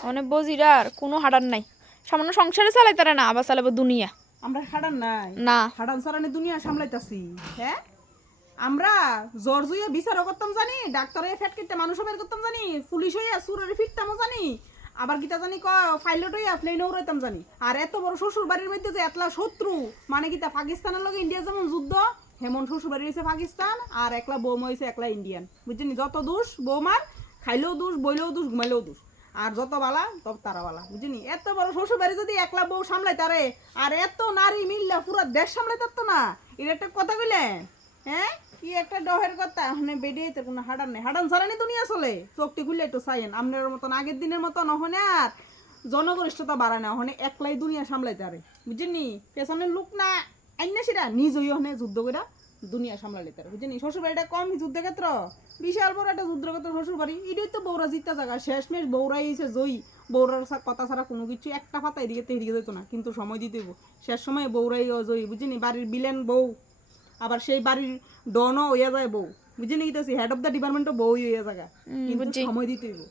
অনেক বজিরার কোনো হাডার নাই, সামান্য সংসারে চালাই তারা না, আবার চালাবো দুনিয়া। আমরা হাডান নাই না হাডান সারানি দুনিয়া সামলাইতাছি। হ্যাঁ আমরা জ্বর জুইয়া বিচারও করতাম জানি, ডাক্তারে ফেট কেটে মানুষ বের করতাম জানি, পুলিশ হইয়া সুরের ফিরতামও জানি, আবার কিতা জানি পাইলট হইয়া প্লেনেও রইতাম জানি। আর এত বড় শ্বশুর বাড়ির মধ্যে যে এতলা শত্রু, মানে কিতা পাকিস্তানের লগে ইন্ডিয়া যেমন যুদ্ধ, হেমন শ্বশুর বাড়ি হয়েছে পাকিস্তান, আর একলা বৌমা হয়েছে একলা ইন্ডিয়ান। বুঝছেন, যত দোষ বৌমার, খাইলেও দোষ, বইলেও দোষ, ঘুমাইলেও দোষ, আর যত বালা তত তারা বালা। বুঝলি, এত বড় শ্বশুর বাড়ি যদি একলা বউ সামলাই তারে, আর এত নারী মিললা পুরো দেশ সামলাই তারতো না। এটা একটা কথা কইলেন? হ্যাঁ, কি একটা ডহের কথা। মানে বেডে তো কোনো হাডান নেই, হাডান ছাড়ানি দুনিয়া চলে। চোখটি খুললে একটু চাইেন, আপনার মতন আগের দিনের মতন নহনে আর জনগরিষ্ঠতা বাড়ায় না, ওখানে একলাই দুনিয়া সামলাইতে পারে। বুঝছেন, পেছনের লোক না আইনা সেটা নিজ হই ওখানে যুদ্ধ করে দুনিয়া সামলাইতে পারে। বুঝছেন, শ্বশুর বাড়িটা কম যুদ্ধক্ষেত্র, বিশাল বড় একটা যুদ্ধক্ষেত্র শ্বশুর বাড়ি। এটাই তো বৌরা জিতা জায়গা, শেষমেশ বৌরাই হয়েছে জয়ী। বৌরার কথা ছাড়া কোনো কিছু একটা পাতা এদিকে তো এদিকে যেত না, কিন্তু সময় দিতে হইব, শেষ সময় বৌরাই জয়ী। বুঝছেন, বাড়ির বিলেন বউ, আবার সেই বাড়ির ডনও হইয়া যায় বউ। বুঝছেন, কি হেড অফ দ্য ডিপার্টমেন্টও বউ হইয়া জায়গা, কিন্তু সময় দিতে হইব।